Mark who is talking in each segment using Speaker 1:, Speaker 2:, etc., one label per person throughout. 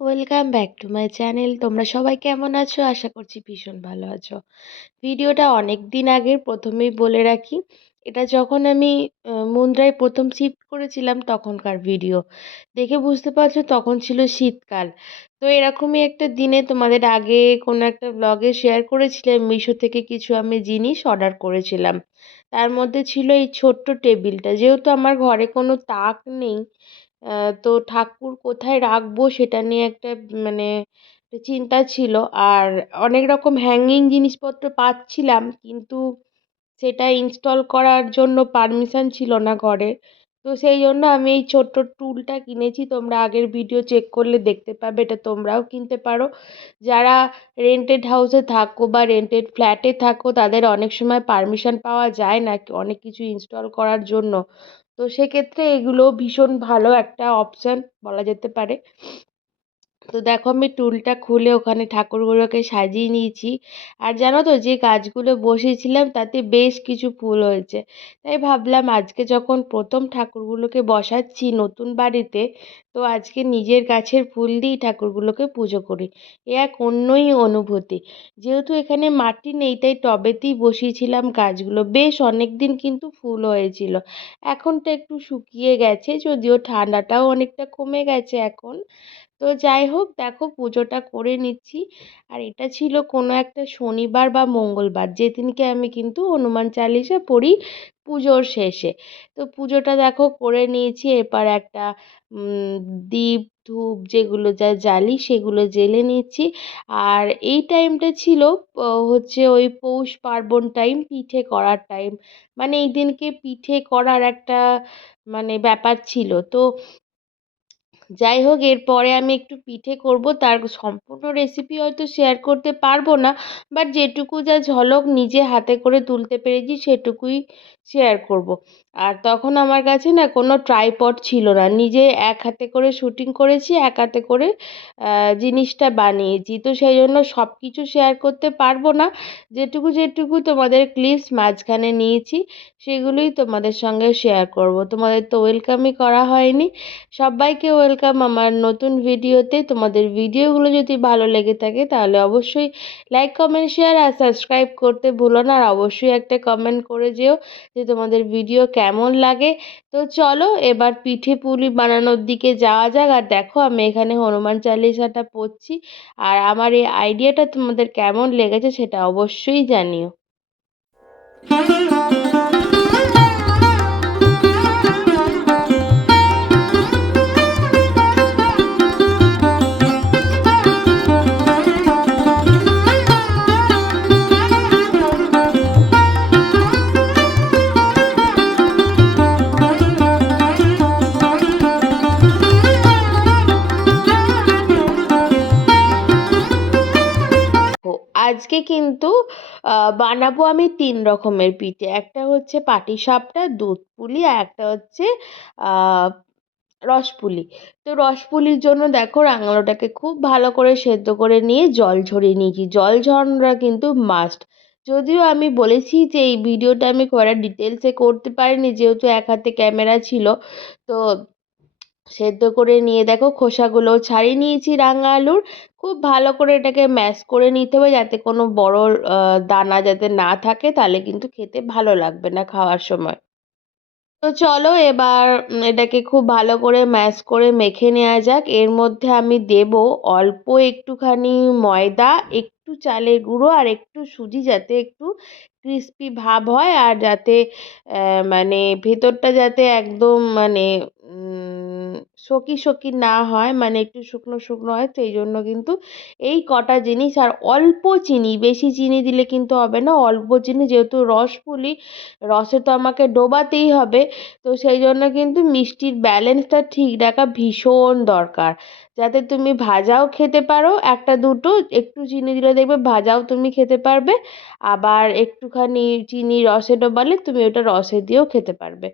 Speaker 1: Welcome back to my channel তোমরা সবাই কেমন আছো? আশা করছি ভীষণ ভালো আছো। ভিডিওটা অনেক দিন আগের, প্রথমেই বলে রাখি, এটা যখন আমি মুন্দ্রায় প্রথম শিফট করেছিলাম তখনকার ভিডিও দেখে বুঝতে পারছ, তখন ছিল শীতকাল। তো এরকমই একটা দিনে তোমাদের আগে কোনো একটা ব্লগে শেয়ার করেছিলাম, মিশো থেকে কিছু আমি জিনিস অর্ডার করেছিলাম। তার মধ্যে ছিল এই ছোট্ট টেবিলটা যেহেতু আমার ঘরে কোনো তাক নেই তো ঠাকুর কোথায় রাখব সেটা নিয়ে একটা মানে চিন্তা ছিল। আর অনেক রকম হ্যাঙ্গিং জিনিসপত্র পাচ্ছিলাম, কিন্তু সেটা ইনস্টল করার জন্য পারমিশন ছিল না ঘরে। তো সেই জন্য আমি এই ছোট্ট টুলটা কিনেছি। তোমরা আগের ভিডিও চেক করলে দেখতে পাবে, এটা তোমরাও কিনতে পারো। যারা রেন্টেড হাউসে থাকো বা রেন্টেড ফ্ল্যাটে থাকো, তাদের অনেক সময় পারমিশন পাওয়া যায় না অনেক কিছু ইনস্টল করার জন্য। তো সেক্ষেত্রে এগুলো ভীষণ ভালো একটা অপশান বলা যেতে পারে। তো দেখো আমি টুলটা খুলে ওখানে ঠাকুরগুলোকে সাজিয়ে নিয়েছি। আর জানো তো যে গাছগুলো বসিয়েছিলাম তাতে বেশ কিছু ফুল হয়েছে। তাই ভাবলাম আজকে যখন প্রথম ঠাকুরগুলোকে বসাচ্ছি নতুন বাড়িতে, তো আজকে নিজের গাছের ফুল দিয়েই ঠাকুরগুলোকে পুজো করি। এ এক অন্যই অনুভূতি। যেহেতু এখানে মাটি নেই, তাই টবেতেই বসিয়েছিলাম গাছগুলো। বেশ অনেক দিন কিন্তু ফুল হয়েছিল। এখন তো একটু শুকিয়ে গেছে, যদিও ঠান্ডাটাও অনেকটা কমে গেছে এখন। তো যাই হোক, দেখো পুজোটা করে নিচ্ছি। আর এটা ছিল কোনো একটা শনিবার বা মঙ্গলবার, যেদিনকে আমি কিন্তু হনুমান চালিসা পড়ি পুজোর শেষে। তো পুজোটা দেখো করে নিয়েছি, এরপর একটা দীপ ধূপ যেগুলো যা জ্বালি সেগুলো জ্বেলে নিচ্ছি। আর এই টাইমটা ছিল হচ্ছে ওই পৌষ পার্বণ টাইম, পিঠে করার টাইম। মানে এই দিনকে পিঠে করার একটা মানে ব্যাপার ছিল। তো যাই হোক, এরপরে আমি একটু পিঠে করব তার সম্পূর্ণ রেসিপি হয়তো শেয়ার করতে পারব না বাট যেটুকু যা ঝলক নিজে হাতে করে তুলতে পেরেছি, সেটুকুই শেয়ার করব। আর তখন আমার কাছে না কোনো ট্রাইপড ছিল না। নিজে এক হাতে করে শ্যুটিং করেছি, এক হাতে করে জিনিসটা বানিয়েছি। তো সেই জন্য সব কিছু শেয়ার করতে পারব না। যেটুকু যেটুকু তোমাদের ক্লিপস মাঝখানে নিয়েছি, সেগুলোই তোমাদের সঙ্গে শেয়ার করব। তোমাদের তো ওয়েলকামই করা হয়নি। সবাইকে ওয়েলকাম আমার নতুন ভিডিওতে তোমাদের ভিডিওগুলো যদি ভালো লেগে থাকে, তাহলে অবশ্যই লাইক কমেন্ট শেয়ার আর সাবস্ক্রাইব করতে ভুলো না। আর অবশ্যই একটা কমেন্ট করে যেও যে তোমাদের ভিডিও কেমন লাগে? তো চলো এবার পিঠে পুলি বানানোর দিকে যাওয়া যাক। আর দেখো আমি এখানে হনুমান চালিসাটা পড়ছি। আর আমার এই আইডিয়াটা তোমাদের কেমন লেগেছে সেটা অবশ্যই জানিও। আজকে কিন্তু বানাবো আমি তিন রকমের পিঠে। একটা হচ্ছে পাটিসাপটা, দুধ পুলি আর একটা হচ্ছে রসপুলি তো রসপুলির জন্য দেখো রাঙালোটাকে খুব ভালো করে সেদ্ধ করে নিয়ে জল ঝরিয়ে নিয়েছি। জল ঝরানোটা কিন্তু মাস্ট যদিও আমি বলেছি যে এই ভিডিওটা আমি খুব ডিটেলসে করতে পারিনি, যেহেতু এক হাতে ক্যামেরা ছিল। তো সেদ্ধ করে নিয়ে দেখো খোসাগুলো ছাড়িয়ে নিয়েছি রাঙা আলুর। খুব ভালো করে এটাকে ম্যাশ করে নিতে হবে যাতে কোনো বড় দানা যাতে না থাকে তাহলে কিন্তু খেতে ভালো লাগবে না খাওয়ার সময়। তো চলো এবার এটাকে খুব ভালো করে ম্যাশ করে মেখে নেওয়া যাক। এর মধ্যে আমি দেব অল্প একটুখানি ময়দা, একটু চালের গুঁড়ো আর একটু সুজি যাতে একটু ক্রিস্পি ভাব হয় আর যাতে মানে ভেতরটা যাতে একদম মানে শোকি শোকি না হয় মানে একটু শুকনো শুকনো হয়, সেই জন্য কিন্তু এই কটা জিনিস আর অল্প চিনি, বেশি চিনি দিলে কিন্তু হবে না। অল্প চিনি যেহেতু রস পুলি রসে তো আমাকে ডোবাতেই হবে। তো সেই জন্য কিন্তু মিষ্টির ব্যালেন্সটা ঠিক রাখা ভীষণ দরকার। যাতে তুমি ভাজাও খেতে পারো, একটা দুটো, একটু চিনি দিলে দেখবে ভাজাও তুমি খেতে পারবে। আবার একটুখানি চিনি রসে ডোবালে তুমি ওটা রসে দিয়েও খেতে পারবে।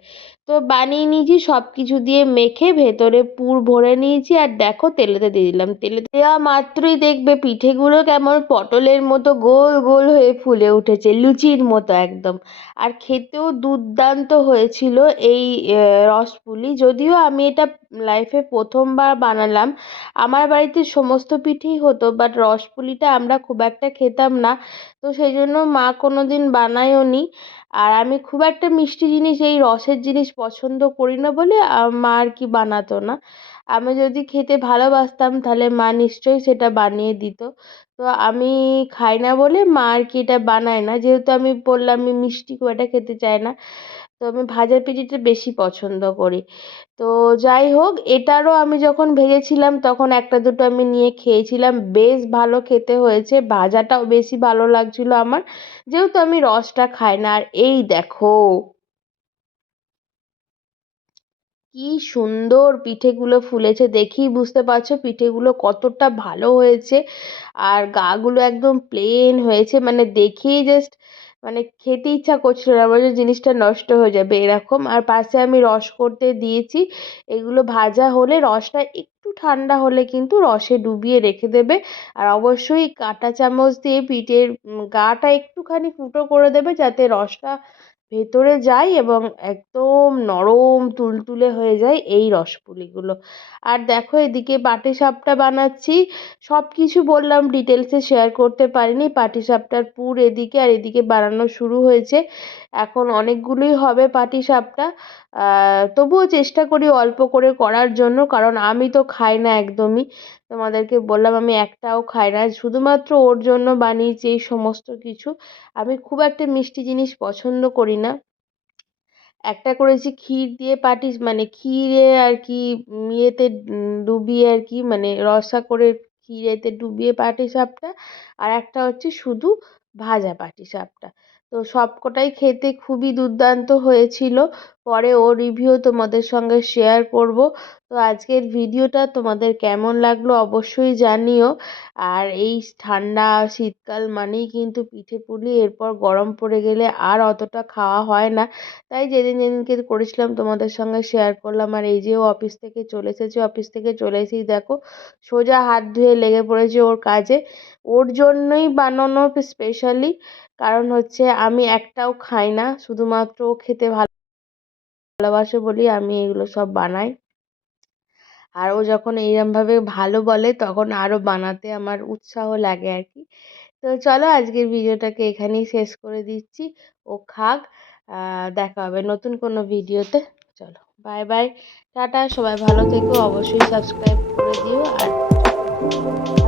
Speaker 1: তো বানিয়ে নিয়েছি সব কিছু দিয়ে মেখে ভেতরে পুর ভরে নিয়েছি। আর দেখো তেলেতে দিয়ে দিলাম। তেলে দেওয়া মাত্রই দেখবে পিঠেগুলো কেমন পটলের মতো গোল গোল হয়ে ফুলে উঠেছে, লুচির মতো একদম। আর খেতেও দুর্দান্ত হয়েছিল এই রসপুলি। যদিও আমি এটা লাইফে প্রথমবার বানালাম আমার বাড়িতে সমস্ত পিঠেই হতো বাট রসপুলিটা আমরা খুব একটা খেতাম না। তো সেই জন্য মা কোনো দিন বানায়ও নি আর আমি খুব একটা মিষ্টি জিনিস, এই রসের জিনিস পছন্দ করি না বলে মা আর কি বানাতো না। আমি যদি খেতে ভালোবাসতাম, তাহলে মা নিশ্চয়ই সেটা বানিয়ে দিত। তো আমি খাই না বলে মা আর কি এটা বানায় না। যেহেতু আমি বললাম, আমি মিষ্টি খুব একটা খেতে চাই না। তো আমি ভাজা পিঠেটা বেশি পছন্দ করি। তো যাই হোক, এটারও আমি যখন ভেজেছিলাম তখন একটা দুটো আমি নিয়ে খেয়েছিলাম। বেশ ভালো খেতে হয়েছে, ভাজাটাও বেশি ভালো লাগছিল আমার। যেহেতু আমি রসটা খাই না, আর এই দেখো। কি সুন্দর পিঠেগুলো ফুলেছে, দেখেই বুঝতে পারছ পিঠেগুলো কতটা ভালো হয়েছে। আর গাগুলো একদম প্লেন হয়েছে মানে দেখেই জাস্ট মানে খেতে ইচ্ছা করছিল না, বলছে জিনিসটা নষ্ট হয়ে যাবে এরকম। আর পাশে আমি রস করতে দিয়েছি, এগুলো ভাজা হলে রসটা একটু ঠান্ডা হলে কিন্তু রসে ডুবিয়ে রেখে দেবে। আর অবশ্যই কাঁটা চামচ দিয়ে পিঠের গাটা একটুখানি ফুটো করে দেবে যাতে রসটা ভেতরে যায় এবং একদম নরম তুলতুলে হয়ে যায় এই রসপুলিগুলো। আর দেখো এদিকে পাটিসাপটা বানাচ্ছি। সব কিছু বললাম ডিটেলসে শেয়ার করতে পারিনি। পাটিসাপটার পুর এদিকে আর এদিকে বানানো শুরু হয়েছে। এখন অনেকগুলোই হবে পাটিসাপটা। তবুও চেষ্টা করি অল্প করে করার জন্য, কারণ আমি তো খাই না একদমই। তোমাদেরকে বললাম আমি একটাও খাই না। শুধুমাত্র ওর জন্য বানিয়েছি এই সমস্ত কিছু। আমি খুব একটা মিষ্টি জিনিস পছন্দ করি না। একটা করেছি ক্ষীর দিয়ে পাটিস মানে ক্ষীরে আর কি ইয়েতে ডুবিয়ে আর কি মানে রসা করে ক্ষীরেতে ডুবিয়ে পাটিসাপটা আর একটা হচ্ছে শুধু ভাজা পাটিসাপটা তো সবকটাই খেতে খুবই দুর্দান্ত হয়েছিল। পরে ও রিভিউ তোমাদের সঙ্গে শেয়ার করব। তো আজকের ভিডিওটা তোমাদের কেমন লাগল অবশ্যই জানিও। আর এই ঠান্ডা শীতকাল মানেই কিন্তু পিঠে পুলি, এরপর গরম পড়ে গেলে আর অতটা খাওয়া হয় না। তাই যেদিন যেদিনকে করেছিলাম তোমাদের সঙ্গে শেয়ার করলাম। আর এই যে অফিস থেকে চলে এসেছে অফিস থেকে চলে এসেই দেখো, সোজা হাত ধুয়ে লেগে পড়েছে ওর কাজে। ওর জন্যই বানানো স্পেশালি কারণ হচ্ছে আমি একটাও খাই না, শুধুমাত্র ও খেতে ভালো, ভালোবাসে বলেই আমি এগুলো সব বানাই। আর ও যখন এইরমভাবে ভালো বলে, তখন আরও বানাতে আমার উৎসাহ লাগে আর কি তো চলো আজকের ভিডিওটাকে এখানেই শেষ করে দিচ্ছি। ও খাক দেখা হবে নতুন কোনো ভিডিওতে। চলো বাই বাই টাটা, সবাই ভালো থেকো, অবশ্যই সাবস্ক্রাইব করে দিও, আর